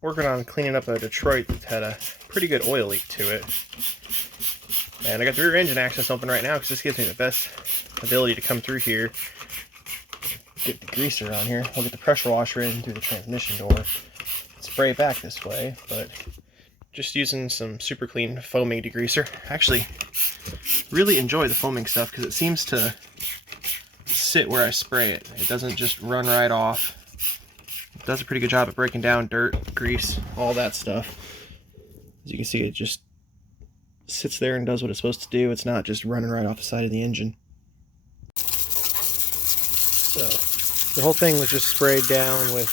working on cleaning up a Detroit that had a pretty good oil leak to it. And I got the rear engine access open right now because this gives me the best ability to come through here, get the greaser on here. We'll get the pressure washer in through the transmission door, spray it back this way, but just using some super clean foaming degreaser. Actually, really enjoy the foaming stuff because it seems to sit where I spray it. It doesn't just run right off. It does a pretty good job at breaking down dirt, grease, all that stuff. As you can see, it just sits there and does what it's supposed to do. It's not just running right off the side of the engine. So the whole thing was just sprayed down with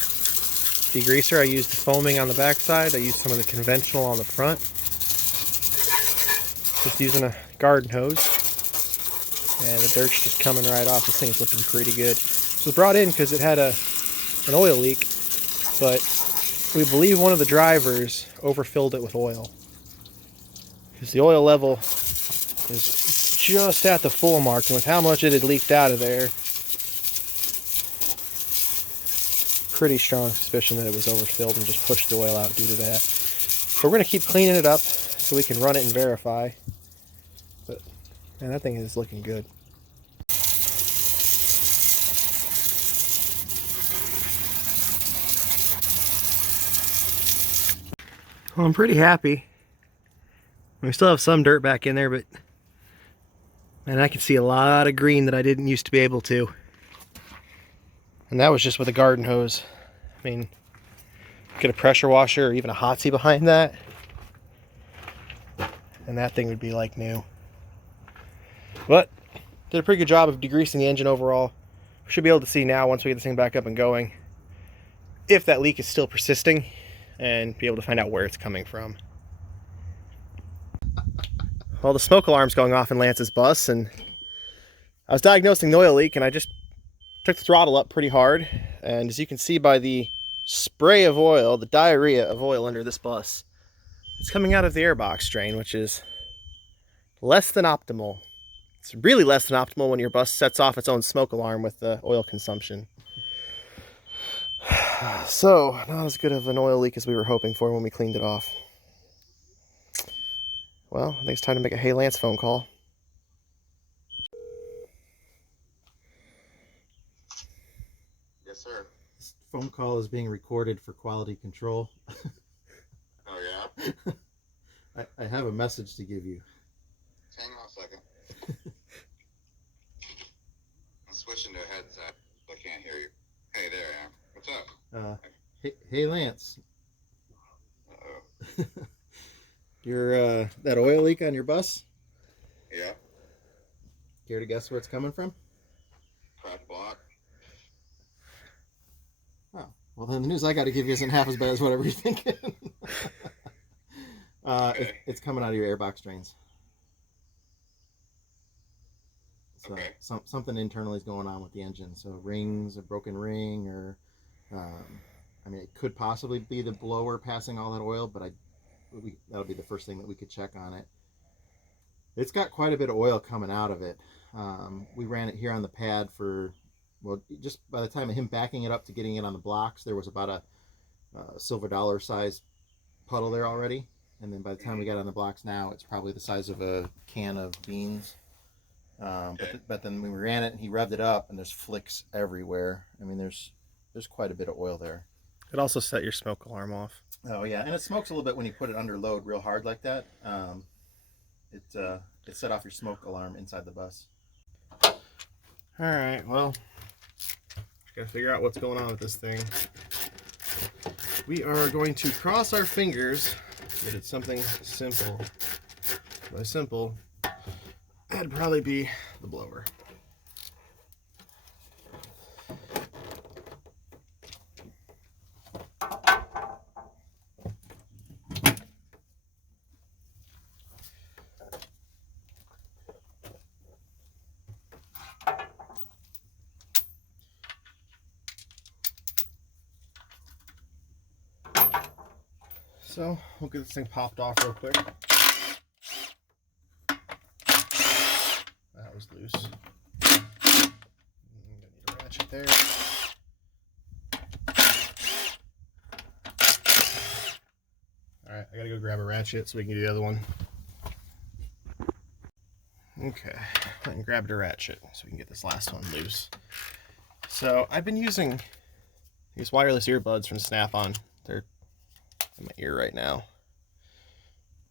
degreaser. I used the foaming on the back side. I used some of the conventional on the front. Just using a garden hose. And the dirt's just coming right off. This thing's looking pretty good. It was brought in because it had an oil leak, but we believe one of the drivers overfilled it with oil. Because the oil level is just at the full mark, and with how much it had leaked out of there, pretty strong suspicion that it was overfilled and just pushed the oil out due to that. So we're going to keep cleaning it up so we can run it and verify. But man, that thing is looking good. Well, I'm pretty happy. We still have some dirt back in there, but man, I can see a lot of green that I didn't used to be able to. And that was just with a garden hose. I mean, get a pressure washer or even a Hotsy behind that, and that thing would be like new. But did a pretty good job of degreasing the engine overall. We should be able to see now, once we get this thing back up and going, if that leak is still persisting, and be able to find out where it's coming from. Well, the smoke alarm's going off in Lance's bus, and I was diagnosing the oil leak, and I just took the throttle up pretty hard, and as you can see by the spray of oil, the diarrhea of oil under this bus, it's coming out of the airbox drain, which is less than optimal. It's really less than optimal when your bus sets off its own smoke alarm with the oil consumption. So, not as good of an oil leak as we were hoping for when we cleaned it off. Well, I think it's time to make a Hey Lance phone call. Yes, sir. This phone call is being recorded for quality control. Oh, yeah? I have a message to give you. Hang on a second. I'm switching to a headset, so I can't hear you. Hey, there I am. What's up? Hey Lance. Uh-oh. Your that oil leak on your bus? Yeah? Care to guess where it's coming from? Crack block? Oh, well then the news I got to give you isn't half as bad as whatever you're thinking. Okay. It's coming out of your airbox drains. So Okay. something internally is going on with the engine. So rings, a broken ring, or I mean, it could possibly be the blower passing all that oil, but that'll be the first thing that we could check on it. It's got quite a bit of oil coming out of it. We ran it here on the pad for, well, just by the time of him backing it up to getting it on the blocks, there was about a silver dollar size puddle there already. And then by the time we got on the blocks now, it's probably the size of a can of beans. But then we ran it and he revved it up, and there's flicks everywhere. I mean, there's quite a bit of oil there. It also set your smoke alarm off. Oh yeah, and it smokes a little bit when you put it under load real hard like that. It set off your smoke alarm inside the bus. All right, well, gotta figure out what's going on with this thing. We are going to cross our fingers that it's something simple. By simple, that'd probably be the blower. So we'll get this thing popped off real quick. That was loose. I'm gonna need a ratchet there. Alright, I gotta go grab a ratchet so we can do the other one. Okay, I can grab the ratchet so we can get this last one loose. So I've been using these wireless earbuds from Snap-on. They're in my ear right now.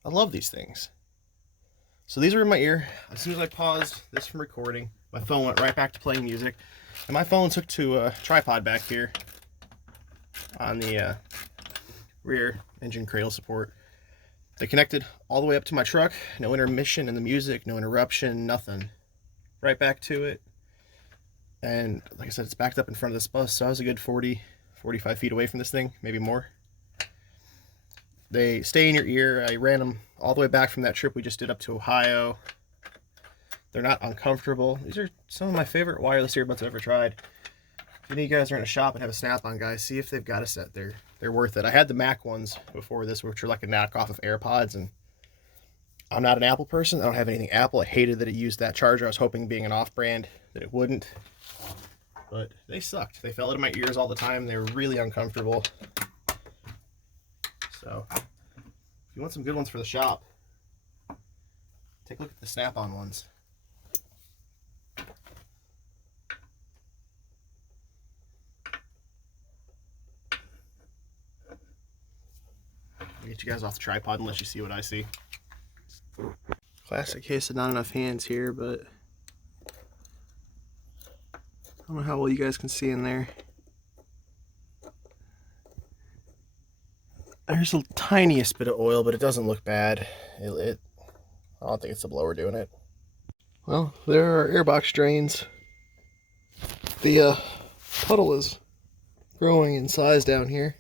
I love these things. So these are in my ear. As soon as I paused this from recording, my phone went right back to playing music. And my phone took to a tripod back here on the rear engine cradle support. They connected all the way up to my truck. No intermission in the music, no interruption, nothing. Right back to it. And like I said, it's backed up in front of this bus, so I was a good 40, 45 feet away from this thing, maybe more. They stay in your ear. I ran them all the way back from that trip we just did up to Ohio. They're not uncomfortable. These are some of my favorite wireless earbuds I've ever tried. If any of you guys are in a shop and have a Snap-on, guys, see if they've got a set. They're worth it. I had the Mac ones before this, which are like a knockoff of AirPods, and I'm not an Apple person. I don't have anything Apple. I hated that it used that charger. I was hoping, being an off-brand, that it wouldn't. But they sucked. They fell into my ears all the time. They were really uncomfortable. So, if you want some good ones for the shop, take a look at the Snap-on ones. I'll get you guys off the tripod and let you see what I see. Classic case of not enough hands here, but I don't know how well you guys can see in there. There's the tiniest bit of oil, but it doesn't look bad. I don't think it's the blower doing it. Well, there are airbox drains. The puddle is growing in size down here.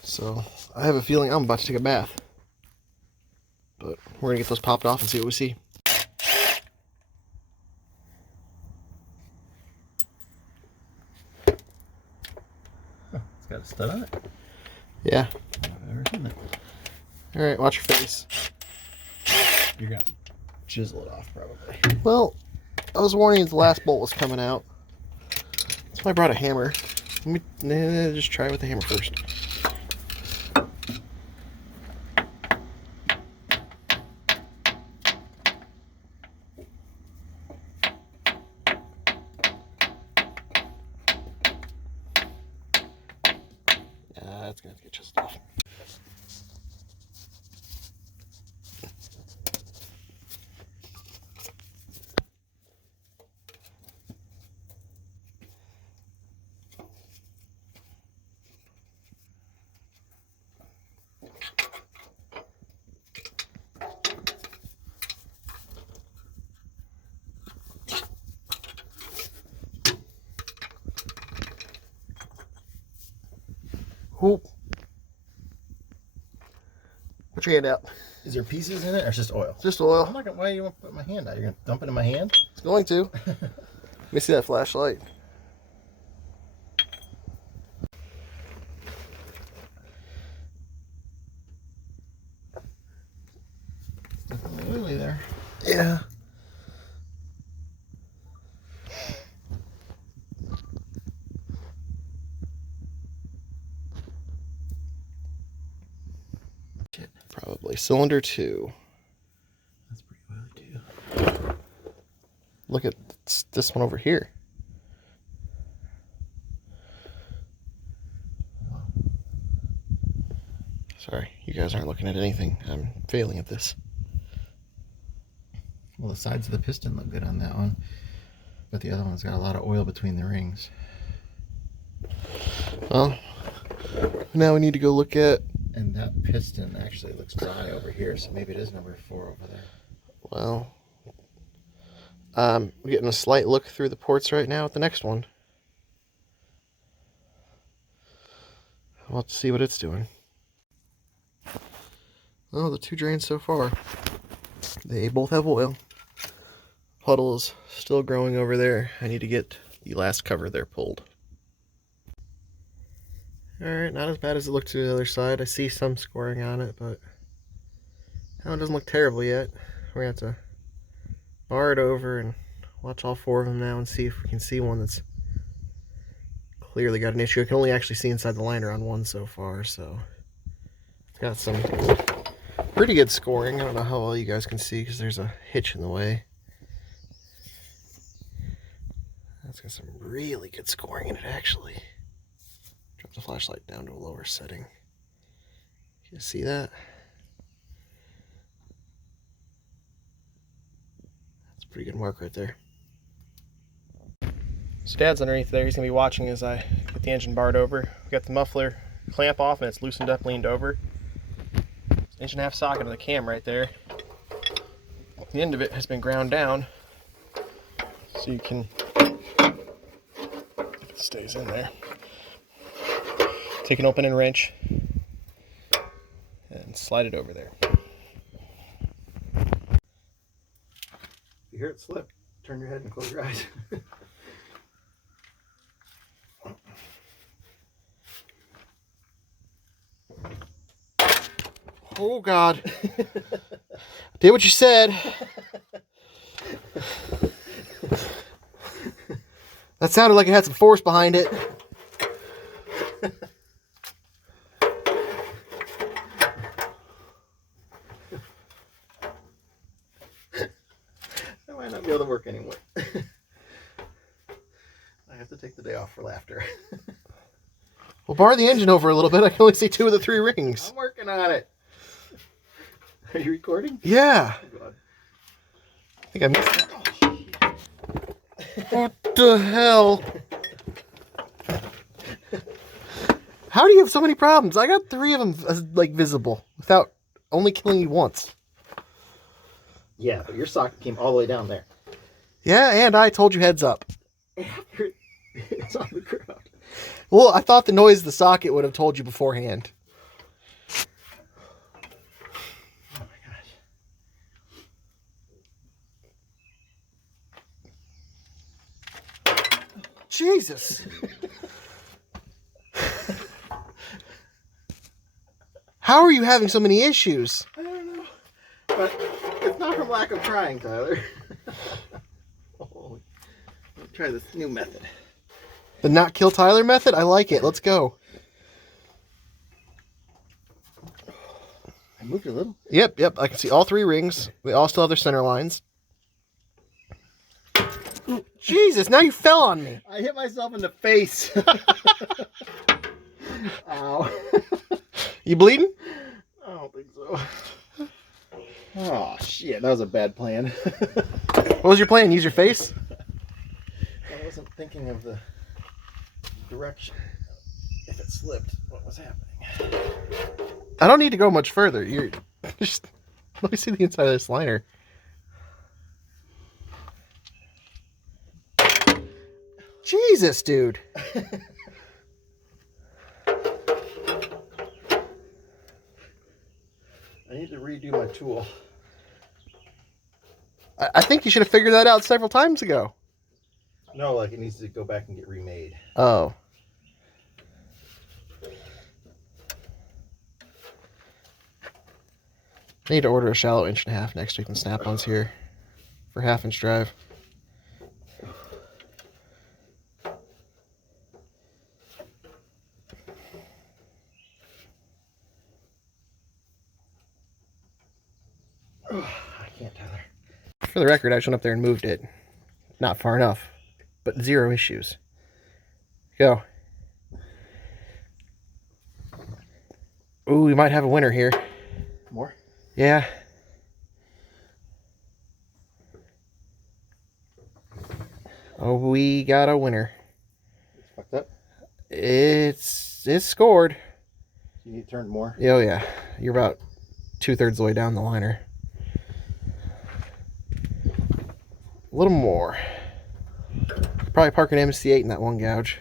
So I have a feeling I'm about to take a bath. But we're gonna get those popped off and see what we see. Huh, it's got a stud on it. Yeah. I've never seen that. Alright, watch your face. You're gonna have to chisel it off, probably. Well, I was warning you the last bolt was coming out. That's why I brought a hammer. Let me just try with the hammer first. That's gonna have to get chiseled off. Whoop. Put your hand out. Is there pieces in it or just oil? Just oil. I'm not gonna, why do you want to put my hand out? You're gonna dump it in my hand? It's going to. Let me see that flashlight. It's definitely oily there. Yeah. Probably cylinder 2. That's pretty oily too. Look at this one over here. Sorry, you guys aren't looking at anything. I'm failing at this. Well, the sides of the piston look good on that one, but the other one's got a lot of oil between the rings. Well, now we need to go look at... And that piston actually looks dry over here, so maybe it is number 4 over there. Well, we're getting a slight look through the ports right now at the next one. We'll have to see what it's doing. Oh, the 2 drains so far, they both have oil. Puddle is still growing over there. I need to get the last cover there pulled. Alright, not as bad as it looked to the other side. I see some scoring on it, but that one doesn't look terrible yet. We're going to have to bar it over and watch all 4 of them now and see if we can see one that's clearly got an issue. I can only actually see inside the liner on one so far, so Got some pretty good scoring. I don't know how well you guys can see because there's a hitch in the way. That's got some really good scoring in it, actually. Drop the flashlight down to a lower setting. You see that? That's a pretty good mark right there. So Dad's underneath there. He's going to be watching as I get the engine barred over. We got the muffler clamp off and it's loosened up, leaned over. Inch and a half socket on the cam right there. The end of it has been ground down, so you can, if it stays in there, take an open end wrench and slide it over there. If you hear it slip, turn your head and close your eyes. Oh God. Did what you said. That sounded like it had some force behind it. That might not be able to work anymore. I have to take the day off for laughter. Well, bar the engine over a little bit. I can only see 2 of the 3 rings. I'm working on it. Are you recording? Yeah. Oh, God. I think I missed that. What the hell? How do you have so many problems? I got 3 of them like visible without only killing you once. Yeah, but your socket came all the way down there. Yeah, and I told you heads up. After it's on the ground. Well, I thought the noise of the socket would have told you beforehand. Oh my gosh. Jesus. How are you having so many issues? I don't know. But it's not from lack of trying, Tyler. Oh, let's try this new method. The not kill Tyler method? I like it. Let's go. I moved a little. Yep. I can see all 3 rings. They all still have their center lines. Jesus, now you fell on me. I hit myself in the face. Ow. You bleeding? I don't think so. Oh, shit. That was a bad plan. What was your plan? Use your face? I wasn't thinking of the direction. If it slipped, what was happening? I don't need to go much further. You're just let me see the inside of this liner. Jesus, dude. I need to redo my tool. I think you should have figured that out several times ago. No, like it needs to go back and get remade. Oh. I need to order a shallow 1.5 inch next week when Snap-on's here for 1/2 inch drive. I can't, Tyler. For the record, I just went up there and moved it. Not far enough, but 0 issues. Go. Ooh, we might have a winner here. More? Yeah. Oh, we got a winner. It's fucked up. It's scored. You need to turn more. Oh yeah, you're about 2/3 the way down the liner. A little more. Probably park an MC8 in that one gouge.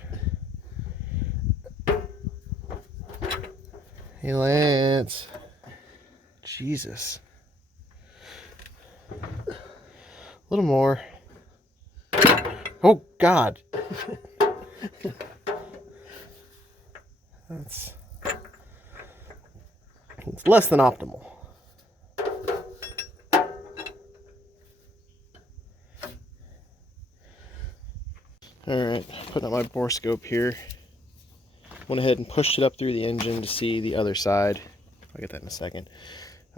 Hey Lance. Jesus. A little more. Oh God. It's less than optimal. Alright, putting up my borescope here. Went ahead and pushed it up through the engine to see the other side. I'll get that in a second.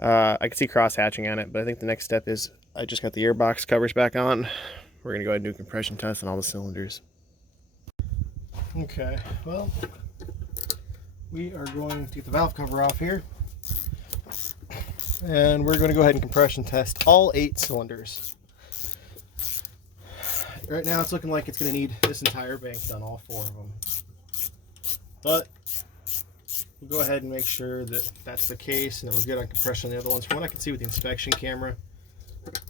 I can see cross hatching on it, but I think the next step is I just got the airbox covers back on. We're gonna go ahead and do a compression test on all the cylinders. Okay, well, we are going to get the valve cover off here, and we're going to go ahead and compression test all 8 cylinders. Right now it's looking like it's going to need this entire bank done, all 4 of them. But we'll go ahead and make sure that that's the case and that we're good on compression on the other ones. From what I can see with the inspection camera,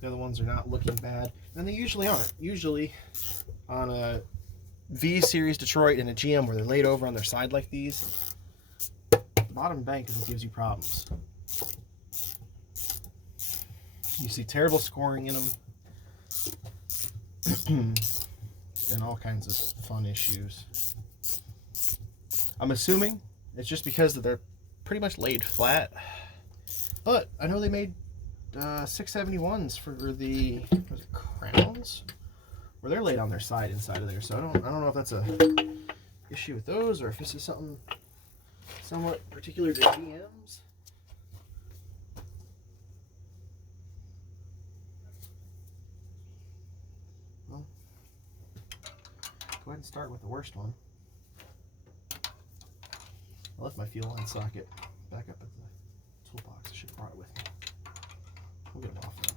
the other ones are not looking bad, and they usually aren't. Usually on a V series Detroit and a GM where they're laid over on their side like these, the bottom bank is what gives you problems. You see terrible scoring in them and all kinds of fun issues. I'm assuming it's just because they're pretty much laid flat, but I know they made 671s for the crowns where they're laid on their side inside of there, so I don't know if that's a issue with those or if this is something somewhat particular to GMs. Well, go ahead and start with the worst one. I left my fuel line socket back up at the toolbox. I should have brought it with me. We'll get it off now.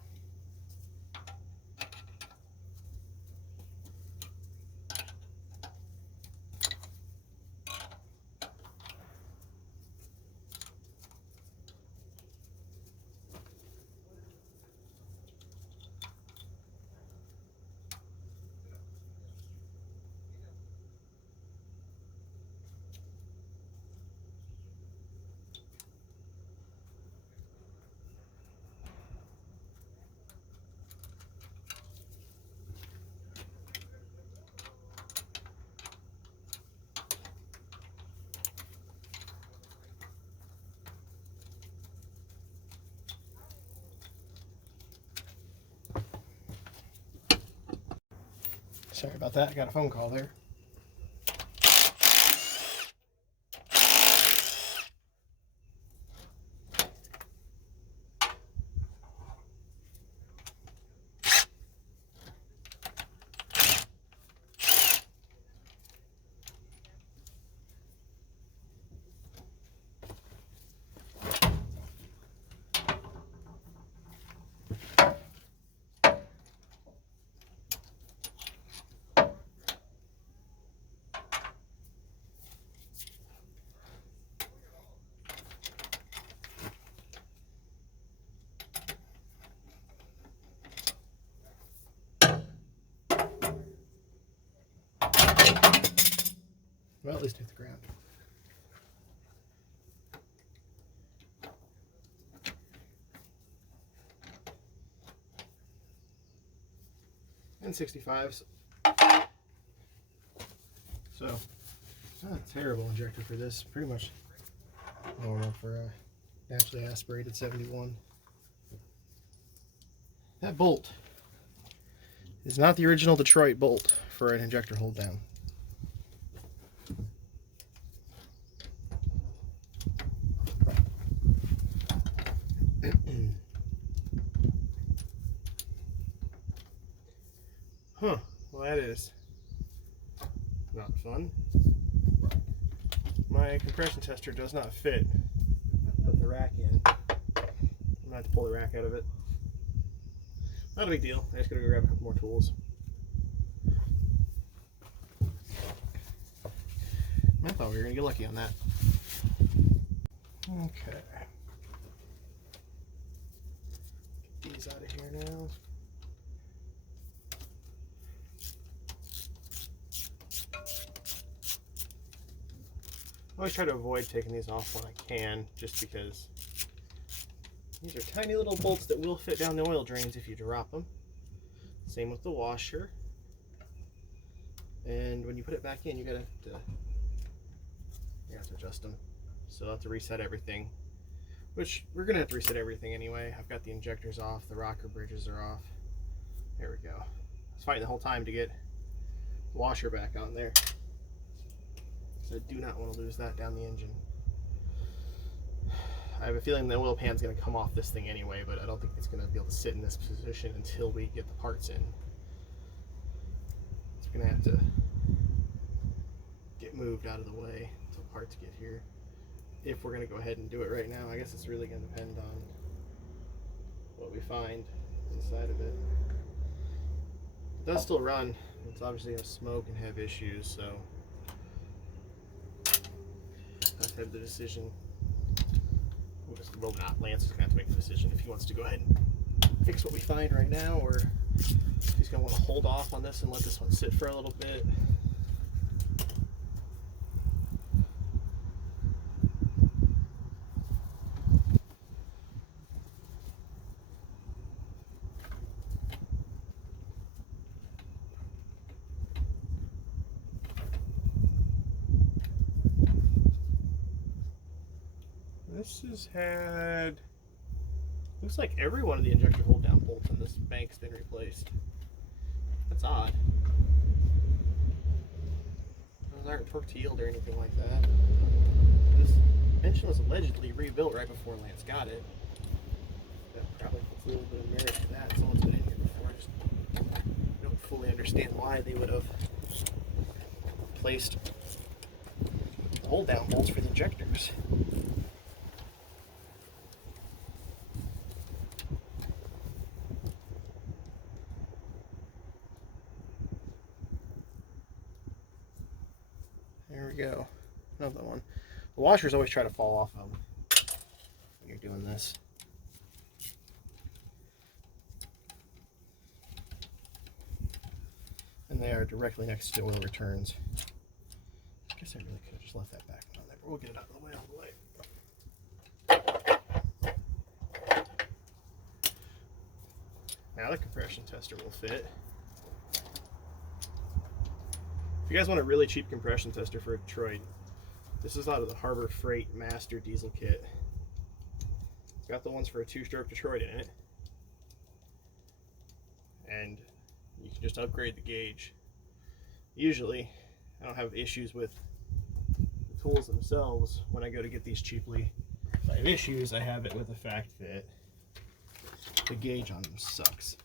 Sorry about that, I got a phone call there. Well, at least hit the ground. And 65s. So, not a terrible injector for this. Pretty much normal for a naturally aspirated 71. That bolt is not the original Detroit bolt for an injector hold down. Huh, well that is not fun. My compression tester does not fit. I put the rack in. I'm gonna have to pull the rack out of it. Not a big deal. I just gotta go grab a couple more tools. I thought we were gonna get lucky on that. Okay. Get these out of here now. I always try to avoid taking these off when I can, just because these are tiny little bolts that will fit down the oil drains if you drop them. Same with the washer. And when you put it back in, you have to adjust them. So I'll have to reset everything, which we're gonna have to reset everything anyway. I've got the injectors off, the rocker bridges are off. There we go. I was fighting the whole time to get the washer back on there. So I do not want to lose that down the engine. I have a feeling the oil pan's going to come off this thing anyway, but I don't think it's going to be able to sit in this position until we get the parts in. It's going to have to get moved out of the way until parts get here. If we're going to go ahead and do it right now, I guess it's really going to depend on what we find inside of it. It does still run. It's obviously going to smoke and have issues, so I have the decision. Well, not Lance is going to have to make the decision if he wants to go ahead and fix what we find right now, or if he's going to want to hold off on this and let this one sit for a little bit. This has had, looks like every one of the injector hold down bolts on this bank's been replaced. That's odd. Those aren't torqued or anything like that. This engine was allegedly rebuilt right before Lance got it. That probably puts a little bit of merit to that. Someone's been in here before. I just don't fully understand why they would have placed hold down bolts for the injectors. There we go. Another one. The washers always try to fall off when you're doing this. And they are directly next to oil returns. I guess I really could have just left that back on there, but we'll get it out of the way all the way. Now the compression tester will fit. If you guys want a really cheap compression tester for a Detroit, this is out of the Harbor Freight Master Diesel Kit. It's got the ones for a 2-stroke Detroit in it. And you can just upgrade the gauge. Usually, I don't have issues with the tools themselves when I go to get these cheaply. If I have issues, I have it with the fact that the gauge on them sucks.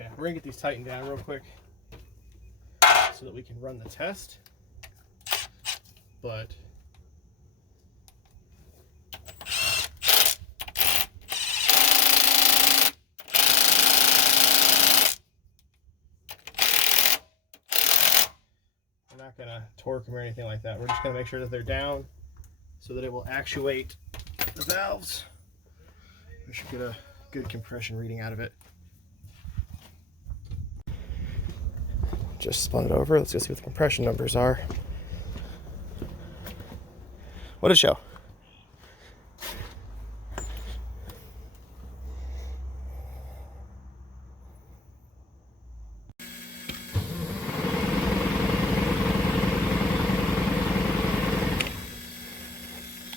Okay, we're gonna get these tightened down real quick so that we can run the test. But we're not gonna torque them or anything like that. We're just gonna make sure that they're down so that it will actuate the valves. We should get a good compression reading out of it. Just spun it over. Let's go see what the compression numbers are. What does it show?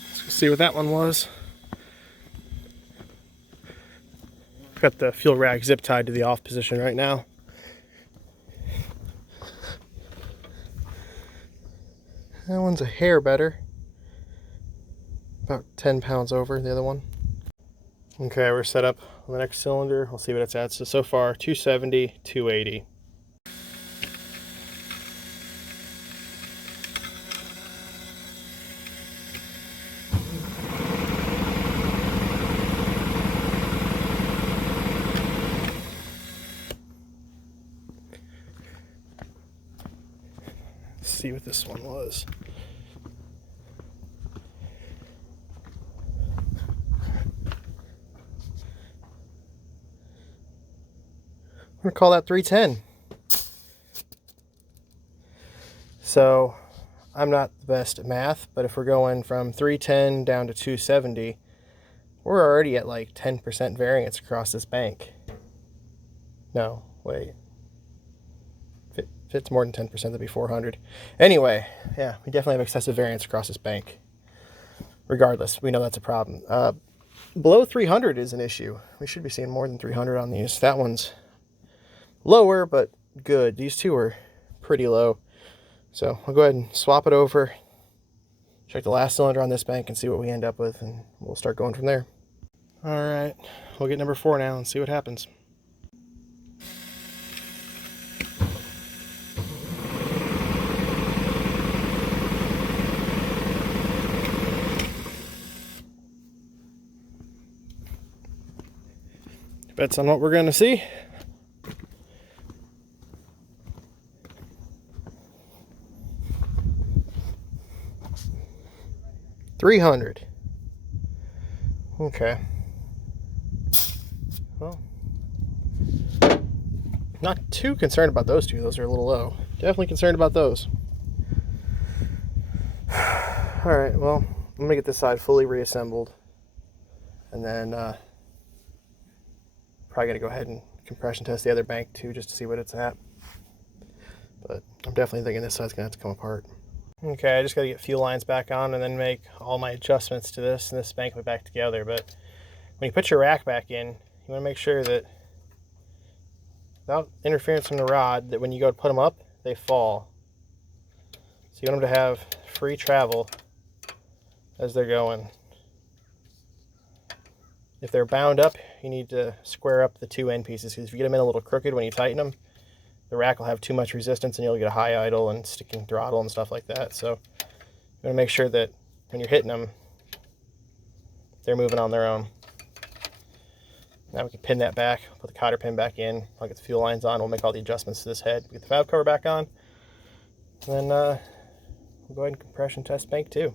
Let's go see what that one was. Got the fuel rag zip tied to the off position right now. That one's a hair better. About 10 pounds over the other one. Okay, we're set up on the next cylinder. We'll see what it's at. So far, 270, 280. Let's see what this one was. I'm gonna call that 310. So I'm not the best at math, but if we're going from 310 down to 270, we're already at like 10% variance across this bank. No, wait. If it's more than 10%, that'd be 400. Anyway, yeah, we definitely have excessive variance across this bank. Regardless, we know that's a problem. Below 300 is an issue. We should be seeing more than 300 on these. That one's lower, but good. These two are pretty low. So I'll go ahead and swap it over, check the last cylinder on this bank and see what we end up with, and we'll start going from there. All right, we'll get number 4 now and see what happens. Bets on what we're going to see. $300. Okay. Well, not too concerned about those two. Those are a little low. Definitely concerned about those. All right, well, I'm going to get this side fully reassembled. And then probably going to go ahead and compression test the other bank too, just to see what it's at. But I'm definitely thinking this side's going to have to come apart. Okay, I just got to get fuel lines back on and then make all my adjustments to this, and this bank will be back together. But when you put your rack back in, you want to make sure that, without interference from the rod, that when you go to put them up, they fall. So you want them to have free travel as they're going. If they're bound up, you need to square up the 2 end pieces, because if you get them in a little crooked when you tighten them, the rack will have too much resistance and you'll get a high idle and sticking throttle and stuff like that. So you want to make sure that when you're hitting them, they're moving on their own. Now we can pin that back, put the cotter pin back in, I'll get the fuel lines on, we'll make all the adjustments to this head, get the valve cover back on, and then we'll go ahead and compression test bank 2.